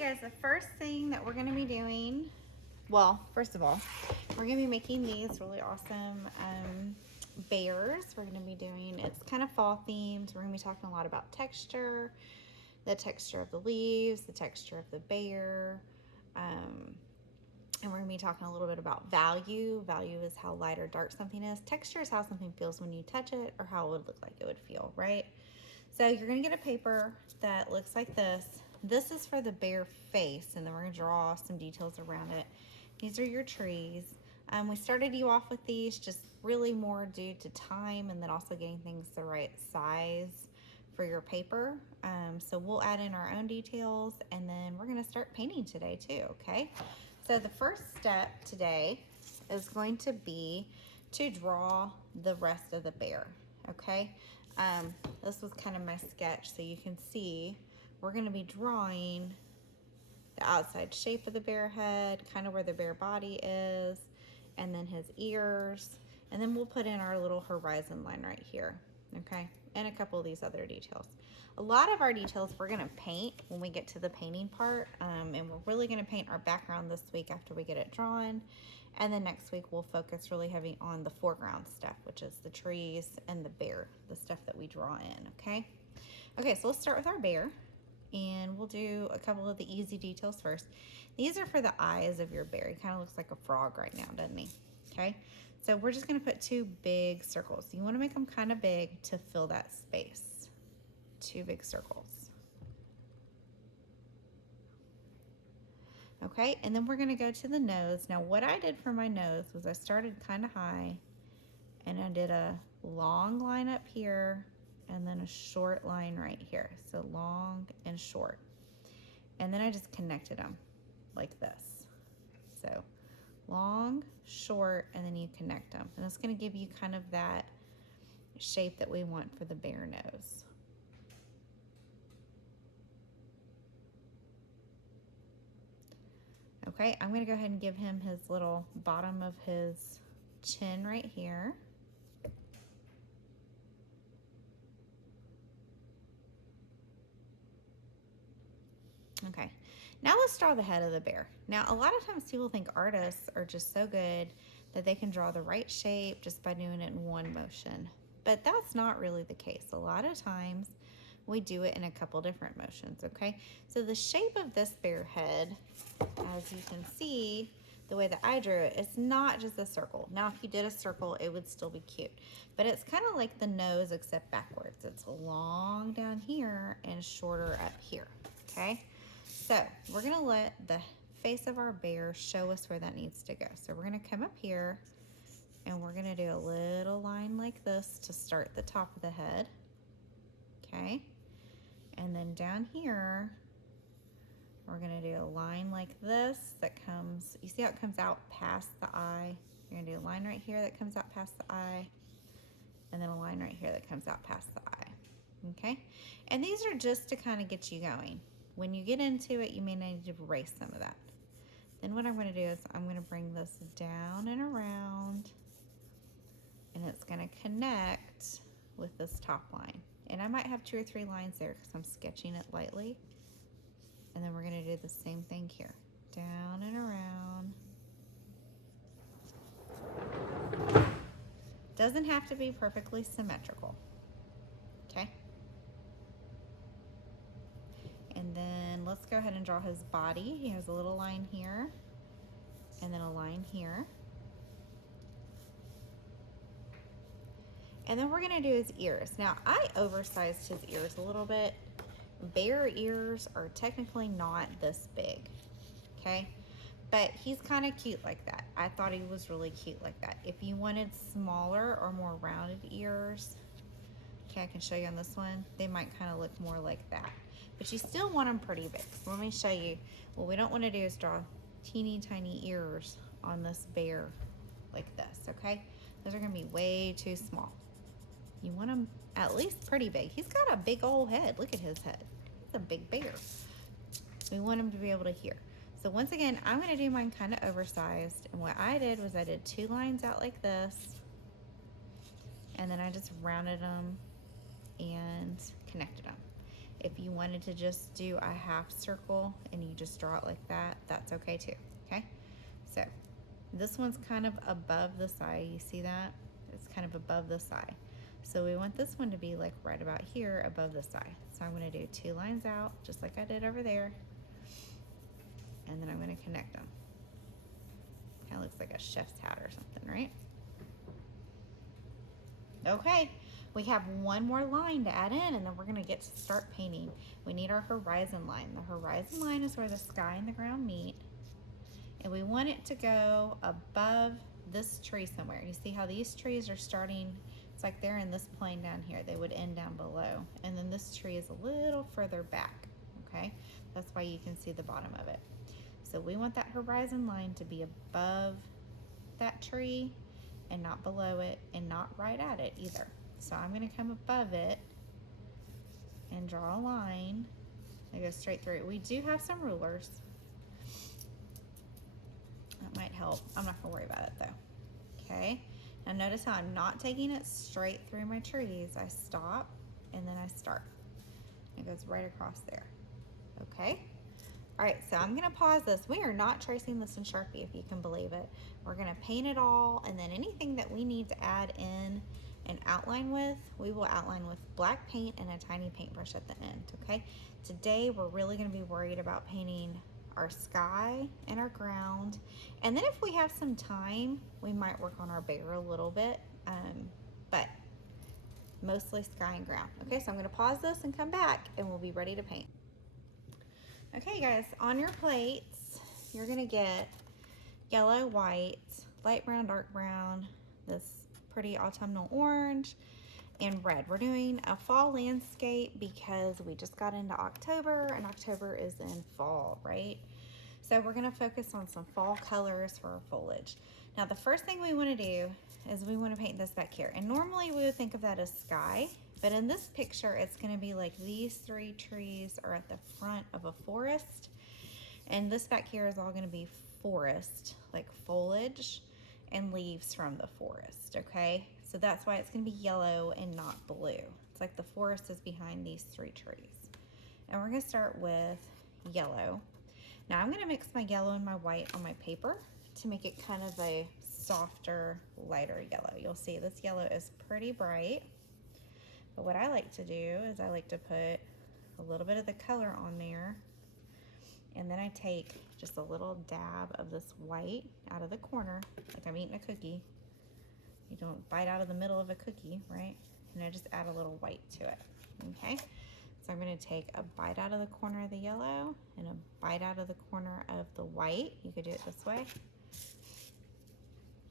you guys, the first thing that we're gonna be doing, well, first of all, we're gonna be making these really awesome bears. We're gonna be doing, it's kind of fall themed. We're gonna be talking a lot about texture, the texture of the leaves, the texture of the bear, and we're gonna be talking a little bit about value. Value is how light or dark something is. Texture is how something feels when you touch it, or how it would look like it would feel, right? So you're gonna get a paper that looks like this. This is for the bear face, and then we're gonna draw some details around it. These are your trees. We started you off with these just really more due to time, and then also getting things the right size for your paper. So we'll add in our own details, and then we're gonna start painting today too, okay? So the first step today is going to be to draw the rest of the bear, okay? This was kind of my sketch, so you can see we're gonna be drawing the outside shape of the bear head, kind of where the bear body is, and then his ears, and then we'll put in our little horizon line right here, okay? And a couple of these other details. A lot of our details we're gonna paint when we get to the painting part, and we're really gonna paint our background this week after we get it drawn. And then next week we'll focus really heavy on the foreground stuff, which is the trees and the bear, the stuff that we draw in, okay? Okay, so let's start with our bear, and we'll do a couple of the easy details first. These are for the eyes of your bear. He kind of looks like a frog right now, doesn't he? Okay, so we're just gonna put two big circles. You wanna make them kind of big to fill that space. Two big circles. Okay, and then we're gonna go to the nose. Now what I did for my nose was I started kind of high, and I did a long line up here, and then a short line right here. So long and short. And then I just connected them like this. So long, short, and then you connect them. And it's gonna give you kind of that shape that we want for the bear nose. Okay, I'm gonna go ahead and give him his little bottom of his chin right here. Okay, now let's draw the head of the bear. Now, a lot of times people think artists are just so good that they can draw the right shape just by doing it in one motion, but that's not really the case. A lot of times we do it in a couple different motions, okay? So the shape of this bear head, as you can see, the way that I drew it, it's not just a circle. Now, if you did a circle, it would still be cute, but it's kind of like the nose except backwards. It's long down here and shorter up here, okay? So we're gonna let the face of our bear show us where that needs to go. So we're gonna come up here, and we're gonna do a little line like this to start the top of the head, okay? And then down here, we're gonna do a line like this that comes, you see how it comes out past the eye? You're gonna do a line right here that comes out past the eye, and then a line right here that comes out past the eye, okay? And these are just to kind of get you going. When you get into it, you may need to erase some of that. Then what I'm gonna do is I'm gonna bring this down and around, and it's gonna connect with this top line. And I might have 2 or 3 lines there because I'm sketching it lightly. And then we're gonna do the same thing here. Down and around. Doesn't have to be perfectly symmetrical, okay? And then let's go ahead and draw his body. He has a little line here, and then a line here. And then we're gonna do his ears. Now, I oversized his ears a little bit. Bear ears are technically not this big, okay? But he's kind of cute like that. I thought he was really cute like that. If you wanted smaller or more rounded ears, okay, I can show you on this one, they might kind of look more like that. But you still want them pretty big. So let me show you. What we don't want to do is draw teeny tiny ears on this bear like this, okay? Those are gonna be way too small. You want them at least pretty big. He's got a big old head. Look at his head. He's a big bear. We want him to be able to hear. So once again, I'm gonna do mine kind of oversized. And what I did was I did 2 lines out like this, and then I just rounded them and connected them. If you wanted to just do a half circle and you just draw it like that, that's okay too, okay? So this one's kind of above the side, you see that? It's kind of above the side. So we want this one to be like right about here above the side. So I'm gonna do 2 lines out, just like I did over there. And then I'm gonna connect them. Kind of looks like a chef's hat or something, right? Okay, we have one more line to add in and then we're gonna get to start painting. We need our horizon line. The horizon line is where the sky and the ground meet. And we want it to go above this tree somewhere. You see how these trees are starting, it's like they're in this plane down here. They would end down below. And then this tree is a little further back, okay? That's why you can see the bottom of it. So we want that horizon line to be above that tree and not below it and not right at it either. So I'm gonna come above it and draw a line that goes straight through it. We do have some rulers. That might help. I'm not gonna worry about it though. Okay, now notice how I'm not taking it straight through my trees. I stop and then I start. It goes right across there, okay? All right, so I'm gonna pause this. We are not tracing this in Sharpie, if you can believe it. We're gonna paint it all, and then anything that we need to add in and outline with, we will outline with black paint and a tiny paintbrush at the end, okay? Today, we're really gonna be worried about painting our sky and our ground. And then if we have some time, we might work on our bear a little bit, but mostly sky and ground. Okay, so I'm gonna pause this and come back, and we'll be ready to paint. Okay guys, on your plates, you're gonna get yellow, white, light brown, dark brown, this pretty autumnal orange, and red. We're doing a fall landscape because we just got into October and October is in fall, right? So we're gonna focus on some fall colors for our foliage. Now the first thing we wanna do is we wanna paint this back here. And normally we would think of that as sky, but in this picture, it's gonna be like these 3 trees are at the front of a forest. And this back here is all gonna be forest, like foliage and leaves from the forest, okay? So that's why it's gonna be yellow and not blue. It's like the forest is behind these 3 trees. And we're gonna start with yellow. Now I'm gonna mix my yellow and my white on my paper to make it kind of a softer, lighter yellow. You'll see this yellow is pretty bright. But what I like to do is I like to put a little bit of the color on there, and then I take just a little dab of this white out of the corner, like I'm eating a cookie. You don't bite out of the middle of a cookie, right? And I just add a little white to it, okay? So I'm gonna take a bite out of the corner of the yellow and a bite out of the corner of the white. You could do it this way.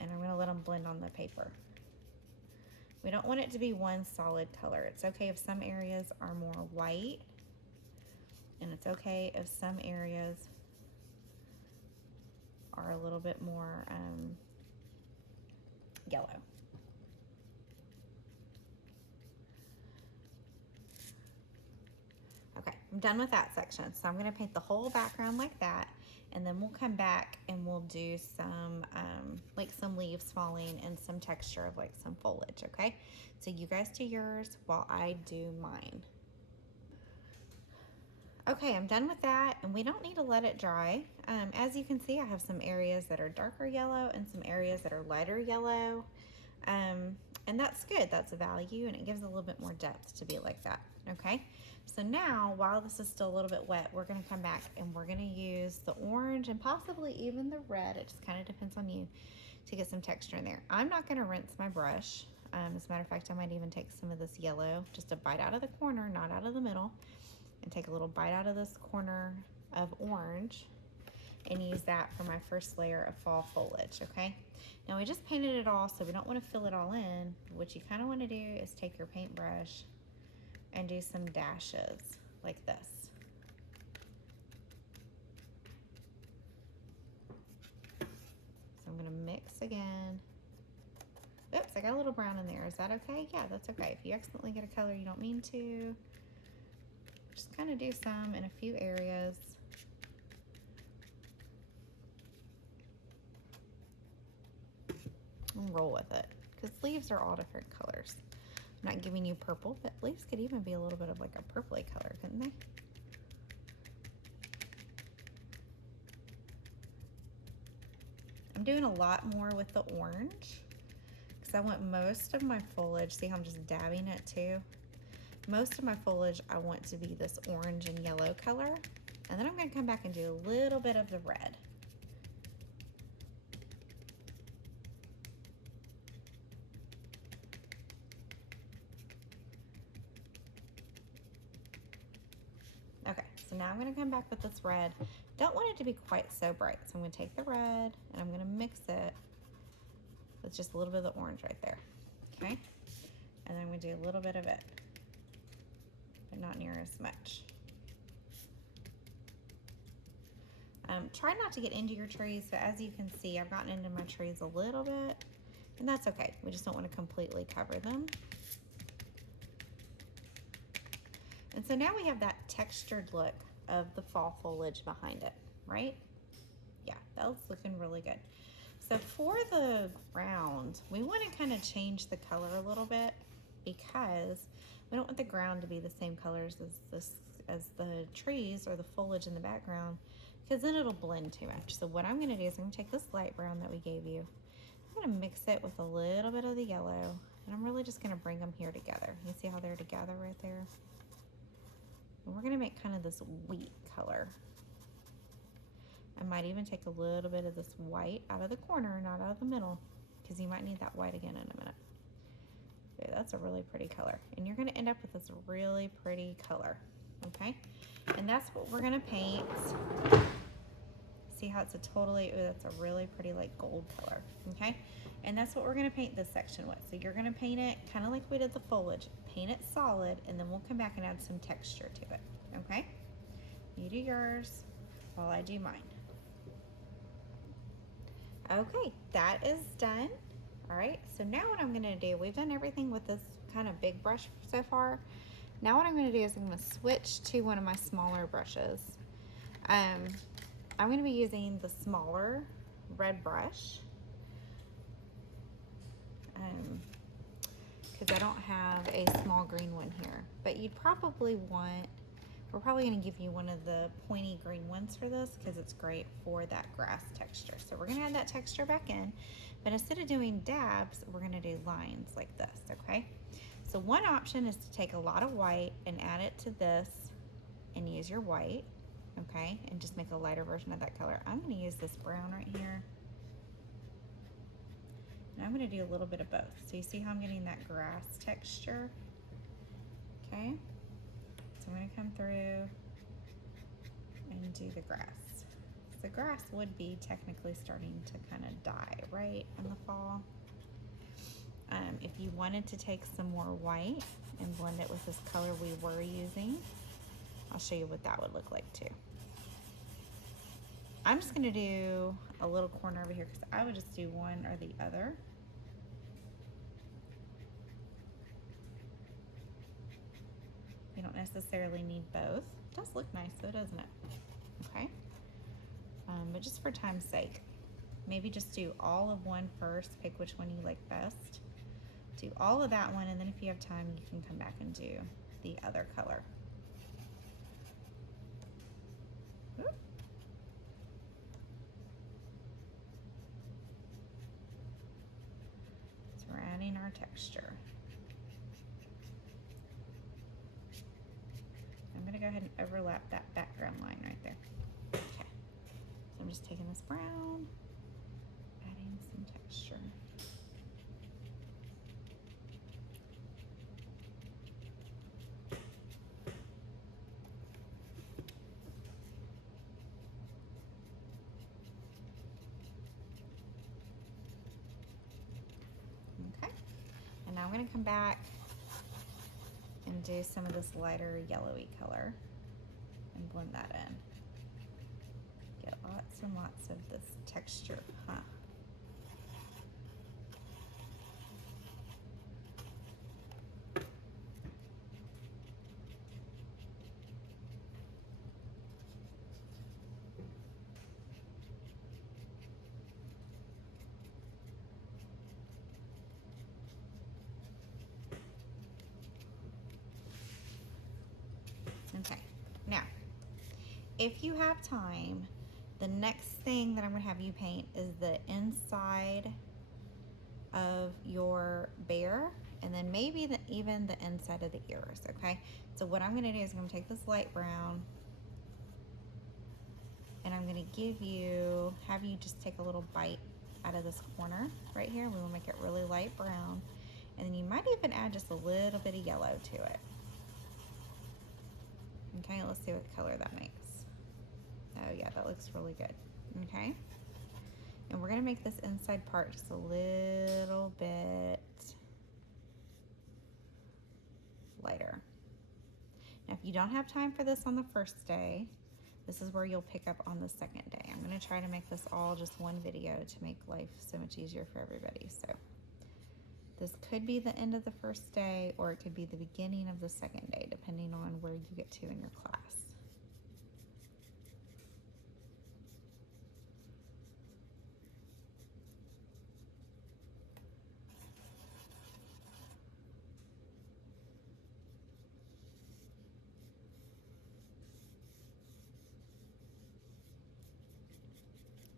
And I'm gonna let them blend on the paper. We don't want it to be one solid color. It's okay if some areas are more white, and it's okay if some areas are a little bit more yellow. Okay, I'm done with that section. So I'm gonna paint the whole background like that, and then we'll come back and we'll do some, like some leaves falling and some texture of like some foliage, okay? So you guys do yours while I do mine. Okay, I'm done with that, and we don't need to let it dry. As you can see, I have some areas that are darker yellow and some areas that are lighter yellow. And that's good, that's a value, and it gives a little bit more depth to be like that, okay? So now, while this is still a little bit wet, we're gonna come back and we're gonna use the orange and possibly even the red, it just kind of depends on you, to get some texture in there. I'm not gonna rinse my brush. As a matter of fact, I might even take some of this yellow, just a bite out of the corner, not out of the middle, and take a little bite out of this corner of orange and use that for my first layer of fall foliage, okay? Now we just painted it all, so we don't want to fill it all in. What you kind of want to do is take your paintbrush and do some dashes like this. So I'm gonna mix again. Oops, I got a little brown in there. Is that okay? Yeah, that's okay. If you accidentally get a color you don't mean to, just kind of do some in a few areas. And roll with it, because leaves are all different colors. I'm not giving you purple, but leaves could even be a little bit of like a purpley color, couldn't they? I'm doing a lot more with the orange because I want most of my foliage, see how I'm just dabbing it too? Most of my foliage I want to be this orange and yellow color. And then I'm going to come back and do a little bit of the red. Okay, so now I'm going to come back with this red. Don't want it to be quite so bright, so I'm going to take the red and I'm going to mix it with just a little bit of the orange right there. Okay, and then I'm going to do a little bit of it, but not near as much. Try not to get into your trees, but as you can see, I've gotten into my trees a little bit, and that's okay. We just don't want to completely cover them. And so now we have that textured look of the fall foliage behind it, right? Yeah, that's looking really good. So for the ground, we want to kind of change the color a little bit because we don't want the ground to be the same colors as the trees or the foliage in the background, because then it'll blend too much. So what I'm going to do is I'm going to take this light brown that we gave you. I'm going to mix it with a little bit of the yellow, and I'm really just going to bring them here together. You see how they're together right there? And we're going to make kind of this wheat color. I might even take a little bit of this white out of the corner, not out of the middle, because you might need that white again in a minute. Okay, that's a really pretty color. And you're going to end up with this really pretty color, okay? And that's what we're going to paint. See how it's a totally, ooh, that's a really pretty like gold color, okay? And that's what we're going to paint this section with. So you're going to paint it kind of like we did the foliage. Paint it solid, and then we'll come back and add some texture to it, okay? You do yours while I do mine. Okay, that is done. All right, so now what I'm gonna do, we've done everything with this kind of big brush so far. Now what I'm gonna do is I'm gonna switch to one of my smaller brushes. I'm gonna be using the smaller red brush because I don't have a small green one here, but you'd probably want, we're probably going to give you one of the pointy green ones for this because it's great for that grass texture. So we're going to add that texture back in, but instead of doing dabs, we're going to do lines like this, okay? So one option is to take a lot of white and add it to this and use your white, okay? And just make a lighter version of that color. I'm going to use this brown right here. And I'm going to do a little bit of both. So you see how I'm getting that grass texture, okay? So I'm going to come through and do the grass. The grass would be technically starting to kind of die, right, in the fall. If you wanted to take some more white and blend it with this color we were using, I'll show you what that would look like too. I'm just going to do a little corner over here because I would just do one or the other. You don't necessarily need both. It does look nice though, doesn't it? Okay. But just for time's sake, maybe just do all of one first, pick which one you like best. Do all of that one, and then if you have time, you can come back and do the other color. Oop. So we're adding our texture. I'm going to go ahead and overlap that background line right there. Okay. So I'm just taking this brown, adding some texture. Okay. And now I'm going to come back and do some of this lighter yellowy color and blend that in. Get lots and lots of this texture, huh? if you have time, the next thing that I'm gonna have you paint is the inside of your bear, and then maybe even the inside of the ears, okay? So what I'm gonna do is I'm gonna take this light brown, and I'm gonna have you just take a little bite out of this corner right here. We will make it really light brown, and then you might even add just a little bit of yellow to it. Okay, let's see what color that makes. Oh yeah, that looks really good. Okay, and we're gonna make this inside part just a little bit lighter. Now, if you don't have time for this on the first day, this is where you'll pick up on the second day. I'm gonna try to make this all just one video to make life so much easier for everybody. So this could be the end of the first day, or it could be the beginning of the second day, depending on where you get to in your class.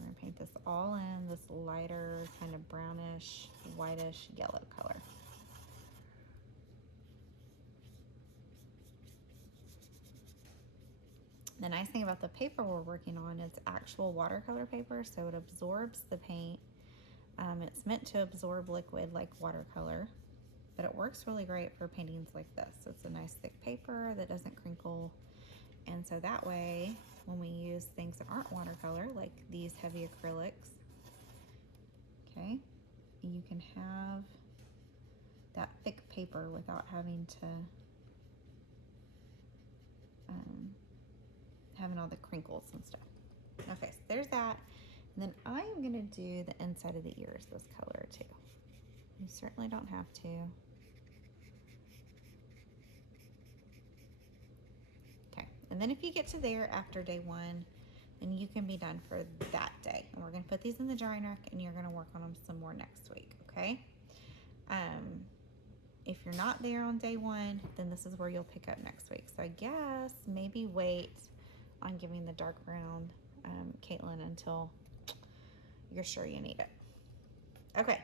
I'm gonna paint this all in this lighter, kind of brownish, whitish yellow color. The nice thing about the paper we're working on is actual watercolor paper, so it absorbs the paint. It's meant to absorb liquid like watercolor, but it works really great for paintings like this. It's a nice thick paper that doesn't crinkle, and so that way, when we use things that aren't watercolor, like these heavy acrylics, okay, you can have that thick paper without having to having all the crinkles and stuff. Okay, so there's that. And then I am gonna do the inside of the ears this color too. You certainly don't have to. Okay, and then if you get to there after day one, then you can be done for that day. And we're gonna put these in the drying rack, and you're gonna work on them some more next week, okay? If you're not there on day one, then this is where you'll pick up next week. So I guess maybe wait on giving the dark brown, Caitlin, until you're sure you need it. Okay.